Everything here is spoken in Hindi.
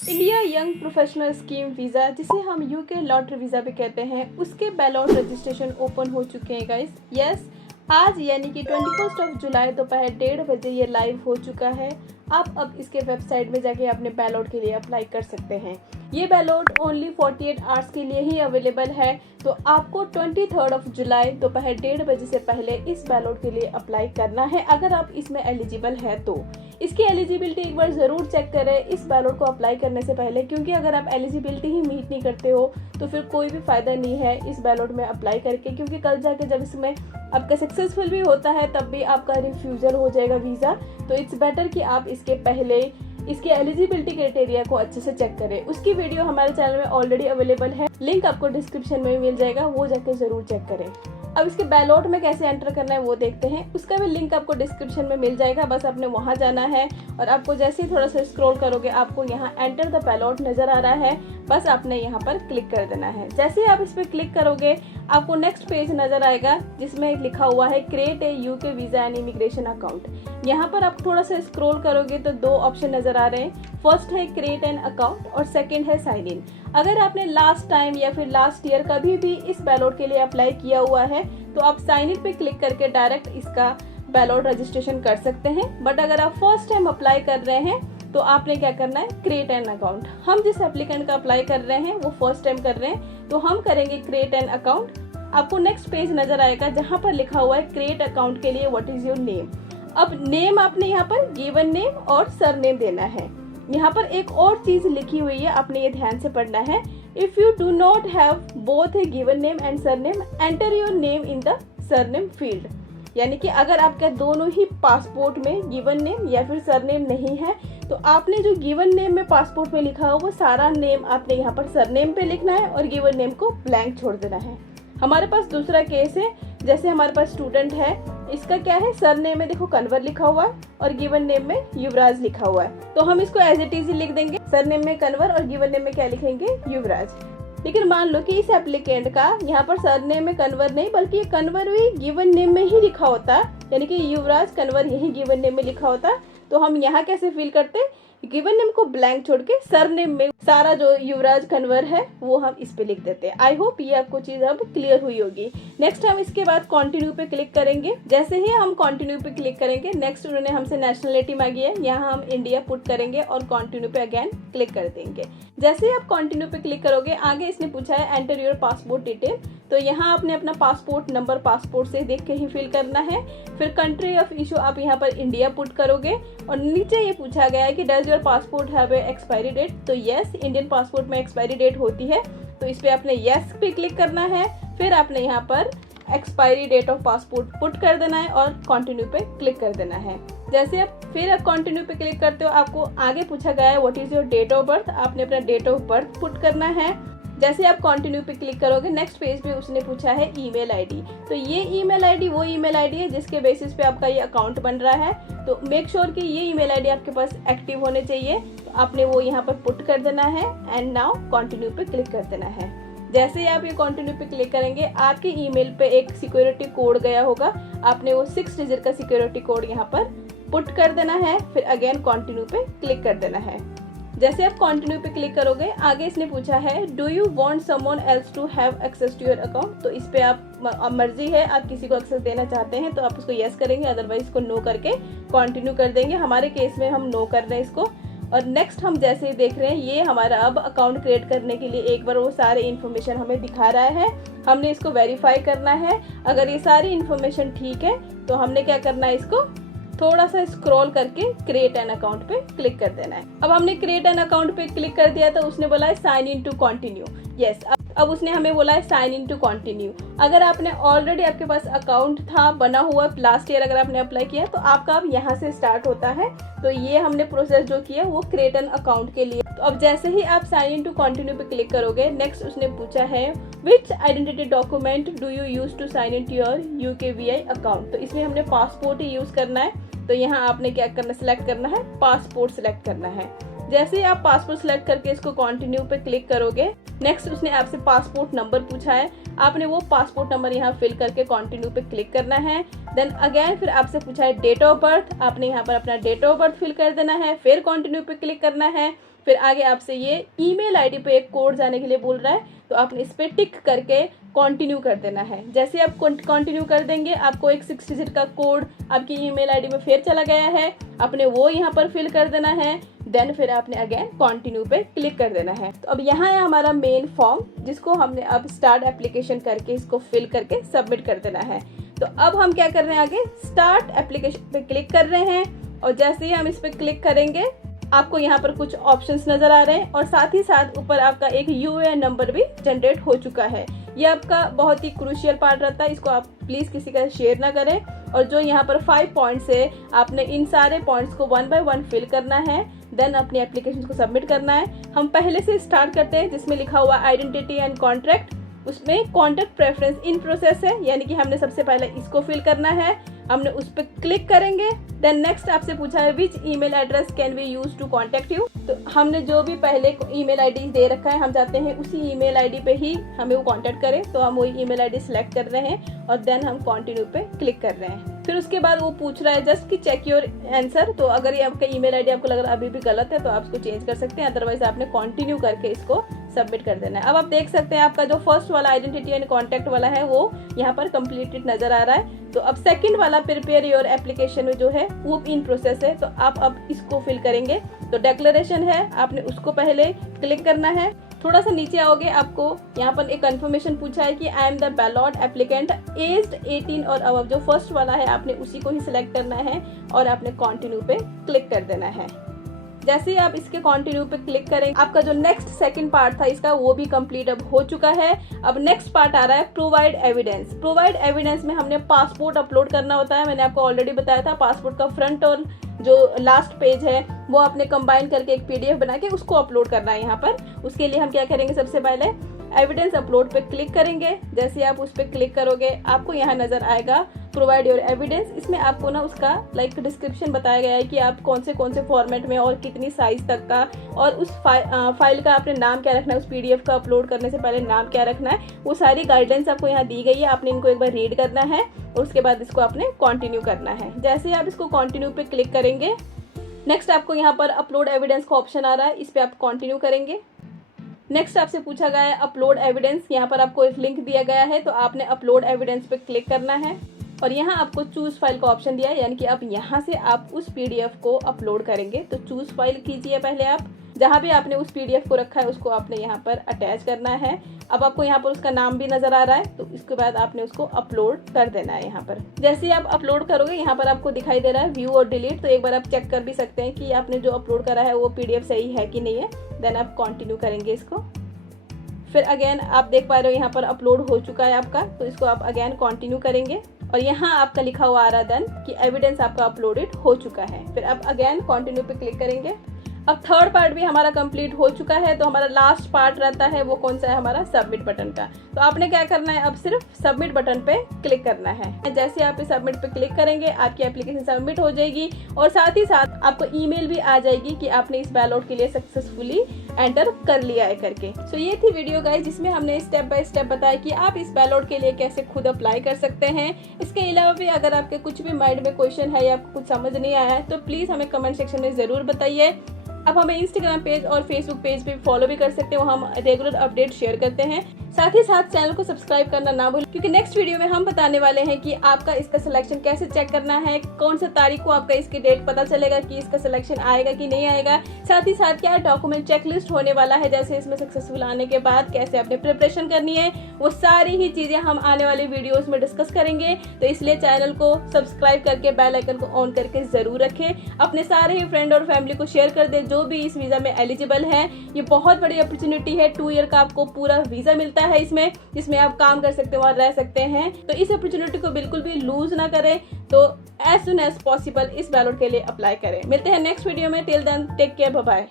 India young professional scheme visa, जिसे हम यूके लॉटरी वीज़ा भी कहते हैं, उसके बैलॉट रजिस्ट्रेशन ओपन हो चुके हैं गाइस। यस, आज यानी कि 21 जुलाई दोपहर 1:30 ये लाइव हो चुका है। आप अब इसके वेबसाइट में जाके अपने बैलॉट के लिए अप्लाई कर सकते हैं। ये बैलॉट ओनली 48 आवर्स के लिए ही अवेलेबल है, तो आपको 23 जुलाई दोपहर 1:30 से पहले इस बैलॉट के लिए अप्लाई करना है अगर आप इसमें एलिजिबल है तो। इसकी एलिजिबिलिटी एक बार ज़रूर चेक करें इस बैलॉट को अप्लाई करने से पहले, क्योंकि अगर आप एलिजिबिलिटी ही मीट नहीं करते हो तो फिर कोई भी फ़ायदा नहीं है इस बैलॉट में अप्लाई करके, क्योंकि कल जाके जब इसमें आपका सक्सेसफुल भी होता है तब भी आपका रिफ्यूज़ल हो जाएगा वीज़ा। तो इट्स बेटर कि आप इसके पहले इसकी एलिजिबिलिटी क्राइटेरिया को अच्छे से चेक करें। उसकी वीडियो हमारे चैनल में ऑलरेडी अवेलेबल है, लिंक आपको डिस्क्रिप्शन में मिल जाएगा, वो जाकर ज़रूर चेक करें। अब इसके बैलॉट में कैसे एंटर करना है वो देखते हैं। उसका भी लिंक आपको डिस्क्रिप्शन में मिल जाएगा, बस आपने वहां जाना है और आपको जैसे ही थोड़ा सा स्क्रॉल करोगे आपको यहाँ एंटर द बैलॉट नज़र आ रहा है, बस आपने यहाँ पर क्लिक कर देना है। जैसे ही आप इस पर क्लिक करोगे आपको नेक्स्ट पेज नज़र आएगा जिसमें लिखा हुआ है create a UK visa and immigration account. यहाँ पर आप थोड़ा सा स्क्रॉल करोगे तो दो ऑप्शन नज़र आ रहे हैं। फर्स्ट है क्रिएट एन अकाउंट और सेकेंड है साइन इन। अगर आपने लास्ट टाइम या फिर लास्ट ईयर कभी भी इस बैलॉट के लिए अप्लाई किया हुआ है तो आप साइन इन पे क्लिक करके डायरेक्ट इसका बैलॉट रजिस्ट्रेशन कर सकते हैं। बट अगर आप फर्स्ट टाइम अप्लाई कर रहे हैं तो आपने क्या करना है, क्रिएट एन अकाउंट। हम जिस एप्लीकेंट का अप्लाई कर रहे हैं वो फर्स्ट टाइम कर रहे हैं तो हम करेंगे क्रिएट एन अकाउंट। आपको नेक्स्ट पेज नजर आएगा जहाँ पर लिखा हुआ है क्रिएट अकाउंट के लिए व्हाट इज योर नेम। अब नेम आपने यहाँ पर गिवन नेम और सर नेम देना है। यहाँ पर एक और चीज लिखी हुई है, आपने ये ध्यान से पढ़ना है। If you do not have both A given name and surname enter your name in the surname field. यानी कि अगर आपके दोनों ही पासपोर्ट में गिवन नेम या फिर सरनेम नहीं है तो आपने जो गिवन नेम में पासपोर्ट में लिखा हो वो सारा नेम आपने यहाँ पर सरनेम पे लिखना है और गिवन नेम को ब्लैंक छोड़ देना है। हमारे पास दूसरा केस है, जैसे हमारे पास स्टूडेंट है, इसका क्या है, सरनेम में देखो कन्वर लिखा हुआ है और गिवन नेम में युवराज लिखा हुआ है, तो हम इसको एज इट इज लिख देंगे। सरनेम में कन्वर और गिवन नेम में क्या लिखेंगे, युवराज। लेकिन मान लो कि इस एप्लीकेंट का यहाँ पर सरनेम में कन्वर नहीं बल्कि कन्वर भी गिवन नेम में ही लिखा होता, यानी कि युवराज कन्वर यही गिवन नेम में लिखा होता, तो हम यहाँ कैसे फिल करते, गिवन नेम को ब्लैंक छोड़ के सरनेम में सारा जो युवराज कन्वर है वो हम इस पे लिख देते हैं। आई होप ये आपको चीज अब क्लियर हुई होगी। नेक्स्ट हम इसके बाद कंटिन्यू पे क्लिक करेंगे। जैसे ही हम कंटिन्यू पे क्लिक करेंगे नेक्स्ट उन्होंने हमसे नेशनलिटी मांगी है, यहाँ हम इंडिया पुट करेंगे और कंटिन्यू पे अगेन क्लिक कर देंगे। जैसे ही आप कंटिन्यू पे क्लिक करोगे आगे इसने पूछा है एंटर योर पासपोर्ट डिटेल, तो यहाँ आपने अपना पासपोर्ट नंबर पासपोर्ट से देख के ही फिल करना है। फिर कंट्री ऑफ इशू आप यहाँ पर इंडिया पुट करोगे और नीचे ये पूछा गया है कि does your passport have a expiry date, तो यस, इंडियन पासपोर्ट में एक्सपायरी डेट होती है, तो इस पे आपने यस पे क्लिक करना है। फिर आपने यहाँ पर expiry date of passport put कर देना है और कंटिन्यू पे क्लिक कर देना है। जैसे आप फिर आप कंटिन्यू पे क्लिक करते हो आपको आगे पूछा गया है what is your date of birth, आपने अपना डेट ऑफ बर्थ पुट करना है। जैसे आप कंटिन्यू पे क्लिक करोगे नेक्स्ट पेज पे उसने पूछा है ईमेल आईडी, तो ये ईमेल आईडी वो ईमेल आईडी है जिसके बेसिस पे आपका ये अकाउंट बन रहा है, तो मेक श्योर कि ये ईमेल आईडी आपके पास एक्टिव होने चाहिए, तो आपने वो यहाँ पर पुट कर देना है एंड नाउ कंटिन्यू पे क्लिक कर देना है। जैसे ही आप ये कंटिन्यू पे क्लिक करेंगे आपके ईमेल पे एक सिक्योरिटी कोड गया होगा, आपने वो 6 डिजिट का सिक्योरिटी कोड यहाँ पर पुट कर देना है, फिर अगेन कंटिन्यू पे क्लिक कर देना है। जैसे आप कंटिन्यू पे क्लिक करोगे आगे इसने पूछा है do you want someone else to have access to your account, तो इस पे आप मर्जी है, आप किसी को एक्सेस देना चाहते हैं तो आप उसको यस करेंगे, अदरवाइज इसको नो करके कंटिन्यू कर देंगे। हमारे केस में हम नो कर रहे हैं इसको। और नेक्स्ट हम जैसे ही देख रहे हैं ये हमारा अब अकाउंट क्रिएट करने के लिए एक बार वो सारे इन्फॉर्मेशन हमें दिखा रहा है, हमने इसको वेरीफाई करना है। अगर ये सारी इन्फॉर्मेशन ठीक है तो हमने क्या करना है, इसको थोड़ा सा स्क्रॉल करके क्रिएट एन अकाउंट पे क्लिक कर देना है। अब हमने क्रिएट एन अकाउंट पे क्लिक कर दिया तो उसने बोला है sign in to continue. Yes, अब उसने हमें बोला है साइन इन टू कंटिन्यू। अगर आपने ऑलरेडी आपके पास अकाउंट था बना हुआ लास्ट ईयर अगर आपने अप्लाई किया तो आपका अब यहाँ से स्टार्ट होता है, तो ये हमने प्रोसेस जो किया वो क्रिएट एन अकाउंट के लिए। तो अब जैसे ही आप साइन इन टू कंटिन्यू पे क्लिक करोगे नेक्स्ट उसने पूछा है which identity document do you use to sign in to your UKVI account, तो इसमें हमने पासपोर्ट ही यूज करना है, तो यहाँ आपने क्या करना, सिलेक्ट करना है पासपोर्ट सिलेक्ट करना है। जैसे ही आप पासपोर्ट सिलेक्ट करके इसको कंटिन्यू पे क्लिक करोगे नेक्स्ट उसने आपसे पासपोर्ट नंबर पूछा है, आपने वो पासपोर्ट नंबर यहाँ फिल करके कंटिन्यू पे क्लिक करना है। देन अगेन फिर आपसे पूछा है डेट ऑफ बर्थ, आपने यहाँ पर अपना डेट ऑफ बर्थ फिल कर देना है, फिर कंटिन्यू पे क्लिक करना है। फिर आगे आपसे ये ईमेल आईडी पे एक कोड जाने के लिए बोल रहा है, तो आपने इस पर टिक करके कंटिन्यू कर देना है। जैसे आप कंटिन्यू कर देंगे, आपको एक 6 डिजिट का कोड आपकी ईमेल आईडी में फिर चला गया है, आपने वो यहाँ पर फिल कर देना है। देन फिर आपने अगेन कंटिन्यू पे क्लिक कर देना है। तो अब यहाँ है हमारा मेन फॉर्म, जिसको हमने अब स्टार्ट एप्लीकेशन करके इसको फिल करके सबमिट कर देना है। तो अब हम क्या कर रहे हैं, आगे स्टार्ट एप्लीकेशन पे क्लिक कर रहे हैं, और जैसे ही हम इस पर क्लिक करेंगे आपको यहाँ पर कुछ ऑप्शंस नजर आ रहे हैं, और साथ ही साथ ऊपर आपका एक यूएएन नंबर भी जनरेट हो चुका है। ये आपका बहुत ही क्रूशियल पार्ट रहता है, इसको आप प्लीज़ किसी का शेयर ना करें। और जो यहाँ पर 5 पॉइंट्स है, आपने इन सारे पॉइंट्स को 1 बाय 1 फिल करना है, देन अपनी एप्लीकेशन को सबमिट करना है। हम पहले से स्टार्ट करते हैं, जिसमें लिखा हुआ आइडेंटिटी एंड कॉन्ट्रैक्ट, उसमें कॉन्टैक्ट प्रेफरेंस इन प्रोसेस है, यानी कि हमने सबसे पहले इसको फिल करना है। हमने उस पर क्लिक करेंगे। देन नेक्स्ट आपसे पूछा है which email address can we use to contact you. तो हमने जो भी पहले ईमेल आईडी दे रखा है, हम चाहते हैं उसी ईमेल आईडी पे ही हमें वो कॉन्टैक्ट करें, तो हम वही ईमेल आईडी सिलेक्ट कर रहे हैं और देन हम कंटिन्यू पे क्लिक कर रहे हैं। फिर उसके बाद वो पूछ रहा है जस्ट कि चेक योर आंसर। तो अगर ये आपका ईमेल आईडी आपको लग रहा है अभी भी गलत है, तो आप इसको चेंज कर सकते हैं, अदरवाइज आपने कंटिन्यू करके इसको सबमिट कर देना है। अब आप देख सकते हैं आपका जो फर्स्ट वाला आइडेंटिटी एंड कॉन्टैक्ट वाला है वो यहाँ पर कंप्लीटेड नजर आ रहा है। तो अब सेकंड वाला प्रिपेयर योर एप्लीकेशन में जो है वो इन प्रोसेस है, तो आप अब इसको फिल करेंगे। तो डिक्लेरेशन है, आपने उसको पहले क्लिक करना है। थोड़ा सा नीचे आओगे, आपको यहाँ पर एक कंफर्मेशन पूछा है कि I am the ballot applicant aged 18 और अबव। जो फर्स्ट वाला है आपने उसी को ही सिलेक्ट करना है और आपने कंटिन्यू पे क्लिक कर देना है। जैसे ही आप इसके कंटिन्यू पे क्लिक करेंगे, आपका जो नेक्स्ट सेकंड पार्ट था इसका वो भी कंप्लीट अब हो चुका है। अब नेक्स्ट पार्ट आ रहा है प्रोवाइड एविडेंस। प्रोवाइड एविडेंस में हमने पासपोर्ट अपलोड करना होता है। मैंने आपको ऑलरेडी बताया था, पासपोर्ट का फ्रंट और जो लास्ट पेज है वो आपने कंबाइन करके एक पीडीएफ बना के उसको अपलोड करना है यहाँ पर। उसके लिए हम क्या करेंगे, सबसे पहले एविडेंस अपलोड पे क्लिक करेंगे। जैसे आप उस पर क्लिक करोगे आपको यहाँ नजर आएगा प्रोवाइड योर एविडेंस। इसमें आपको ना उसका डिस्क्रिप्शन बताया गया है कि आप कौन से फॉर्मेट में और कितनी साइज तक का, और उस फाइल का आपने नाम क्या रखना है, उस पीडीएफ का अपलोड करने से पहले नाम क्या रखना है, वो सारी गाइडलाइंस आपको यहाँ दी गई है। आपने इनको एक बार रीड करना है और उसके बाद इसको आपने कंटिन्यू करना है। जैसे ही आप इसको कंटिन्यू पे क्लिक करेंगे, नेक्स्ट आपको यहाँ पर अपलोड एविडेंस का ऑप्शन आ रहा है, इस पर आप कंटिन्यू करेंगे। नेक्स्ट आपसे पूछा गया है अपलोड एविडेंस। यहाँ पर आपको एक लिंक दिया गया है, तो आपने अपलोड एविडेंस पे क्लिक करना है और यहाँ आपको चूज फाइल का ऑप्शन दिया है, यानी कि अब यहाँ से आप उस पीडीएफ को अपलोड करेंगे। तो चूज फाइल कीजिए, पहले आप जहाँ भी आपने उस पीडीएफ को रखा है उसको आपने यहाँ पर अटैच करना है। अब आपको यहाँ पर उसका नाम भी नजर आ रहा है, तो इसके बाद आपने उसको अपलोड कर देना है। यहाँ पर जैसे ही आप अपलोड करोगे, यहाँ पर आपको दिखाई दे रहा है व्यू और डिलीट, तो एक बार आप चेक कर भी सकते हैं कि आपने जो अपलोड करा है वो पीडीएफ सही है कि नहीं है। देन आप कंटिन्यू करेंगे इसको। फिर अगेन आप देख पा रहे हो यहाँ पर अपलोड हो चुका है आपका, तो इसको आप अगेन कंटिन्यू करेंगे और यहाँ आपका लिखा हुआ आ रहा देन कि एविडेंस आपका अपलोडेड हो चुका है। फिर आप अगेन कंटिन्यू पे क्लिक करेंगे। अब थर्ड पार्ट भी हमारा कंप्लीट हो चुका है, तो हमारा लास्ट पार्ट रहता है वो कौन सा है, हमारा सबमिट बटन का। तो आपने क्या करना है, अब सिर्फ सबमिट बटन पे क्लिक करना है। जैसे आप इस सबमिट पे क्लिक करेंगे आपकी एप्लीकेशन सबमिट हो जाएगी और साथ ही साथ आपको ईमेल भी आ जाएगी कि आपने इस बैलॉट के लिए सक्सेसफुली एंटर कर लिया है करके। सो ये थी वीडियो गाइस, जिसमें हमने स्टेप बाय स्टेप बताया कि आप इस बैलॉट के लिए कैसे खुद अप्लाई कर सकते हैं। इसके अलावा भी अगर आपके कुछ भी माइंड में क्वेश्चन है या आपको कुछ समझ नहीं आया है, तो प्लीज हमें कमेंट सेक्शन में जरूर बताइए। आप हमें इंस्टाग्राम पेज और फेसबुक पेज पे फॉलो भी कर सकते हो, हम रेगुलर अपडेट शेयर करते हैं। साथ ही साथ चैनल को सब्सक्राइब करना ना भूलें, क्योंकि नेक्स्ट वीडियो में हम बताने वाले हैं कि आपका इसका सिलेक्शन कैसे चेक करना है, कौन सा तारीख को आपका इसकी डेट पता चलेगा कि इसका सिलेक्शन आएगा कि नहीं आएगा। साथ ही साथ क्या डॉक्यूमेंट चेकलिस्ट होने वाला है, जैसे इसमें सक्सेसफुल आने के बाद कैसे आपने प्रिपरेशन करनी है, वो सारी ही चीजें हम आने वाले वीडियोस में डिस्कस करेंगे। तो इसलिए चैनल को सब्सक्राइब करके बेल आइकन को ऑन करके जरूर रखें। अपने सारे ही फ्रेंड और फैमिली को शेयर कर दे जो भी इस वीजा में एलिजिबल है। ये बहुत बड़ी अपॉर्चुनिटी है, 2 ईयर का आपको पूरा वीजा मिलता है इसमें, जिसमें आप काम कर सकते हो और रह सकते हैं। तो इस अपॉर्चुनिटी को बिल्कुल भी लूज ना करें, तो एज सुन एज पॉसिबल इस बैलॉट के लिए अप्लाई करें। मिलते हैं नेक्स्ट वीडियो में, till then take care, bye bye.